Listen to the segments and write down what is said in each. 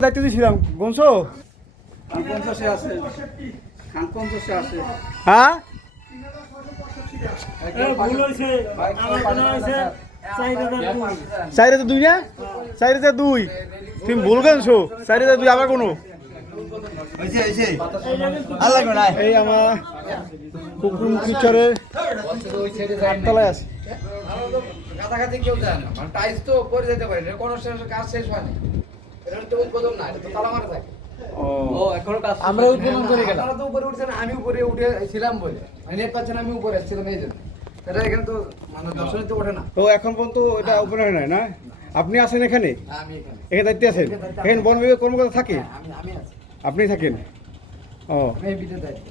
দায়িত্ব দিয়েছিলাম গনছো হ্যাঁ চাইরে তো দুই না চাইরে তো দুই তুমি ভুল গেছো চাইরে তো দুই আবার কোনো এই আমার কুকুর পিছরের তলায় আছে কাছাকাছি কেউ যায় না মানে টাইলস তো পরে যেতে পারে কোনো কাজ শেষ হয়নি এটা তো উদ্বোধন না এটা তো তালা মারা থাকে ও এখনো কাজ আমরা উদ্বোধন করে গেলাম আপনারা তো উপরে উঠছেন আমি উপরে উঠেছিলাম বলে আমি নেট পাচ্ছেন আমি উপরে আসছিলাম এই জন্য এটা এখানে তো মানে দর্শনে তো ওঠে না তো এখন পর্যন্ত এটা উপরে হয় না আপনি আছেন এখানে আমি এখানে এখানে দায়িত্বে আছেন এখানে বন বিভাগ কর্মকর্তা থাকে আমি আছি আপনি থাকেন ও আমি এই বিদ্যুৎ দায়িত্ব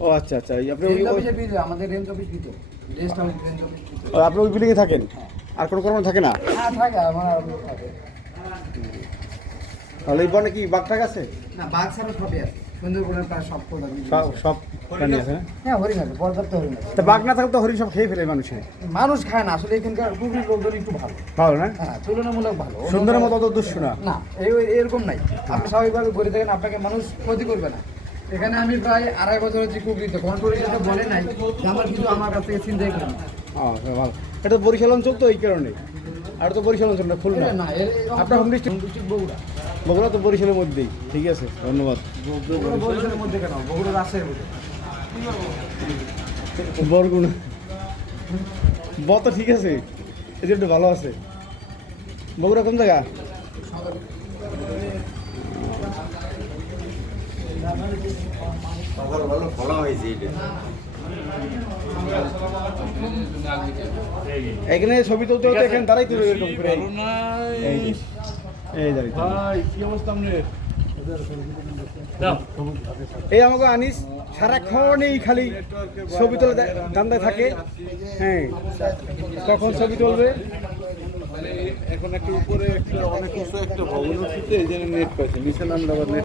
ও আচ্ছা আচ্ছা আপনি রেঞ্জ অফিসে বিদ্যুৎ আমাদের রেঞ্জ অফিস বিদ্যুৎ রেঞ্জ অফিস আপনি ওই বিল্ডিংয়ে থাকেন আর কোনো কর্ম থাকে না হ্যাঁ থাকে আমার থাকে তাহলে এই বনে কি বাঘ টাক আছে না বাঘ ছাড়া সবই আছে সুন্দরবনের প্রায় সব সব প্রাণী আছে না হ্যাঁ হরিণ আছে পর্যাপ্ত হরিণ আছে তা বাঘ না থাকলে তো হরিণ সব খেয়ে ফেলে মানুষের মানুষ খায় না আসলে এখানকার কুকুরের লোকজন একটু ভালো ভালো না হ্যাঁ তুলনামূলক ভালো সুন্দরের মতো অত দুষ্ট না না এরকম নাই আপনি স্বাভাবিকভাবে ঘুরে দেখেন আপনাকে মানুষ ক্ষতি করবে না এখানে আমি প্রায় 2.5 বছর হচ্ছে কুকুরিতে কোনো টুরিস্ট বলে নাই যে আমার কিছু আমার কাছ থেকে চিন্তাই করেন ভালো এটা বরিশাল অঞ্চল তো এই কারণে আর তো বরিশাল অঞ্চল না খুলনা না আপনার হোম ডিস্ট্রিক্ট বগুড়া বগুড়া তো বরিশালের মধ্যেই ঠিক আছে ধন্যবাদ বরিশালের মধ্যে কেন বগুড়া রাজশাহীর মধ্যে বরগুনা তো ঠিক আছে এই যে একটু ভালো আছে বগুড়া কোন জায়গা এখানে ছবি তুলতে হতো এখানে দাঁড়াই তুলে এরকম করে এই দাঁড়িয়ে কি অবস্থা আপনার এই আমাকে আনিস সারাক্ষণ এই খালি ছবি তোলা ধান্দায় থাকে হ্যাঁ কখন ছবি তুলবে এখন একটা উপরে একটা অনেক উঁচু একটা ভবন হচ্ছে এই জন্য নেট পাইছে নিচে নামলে আবার নেট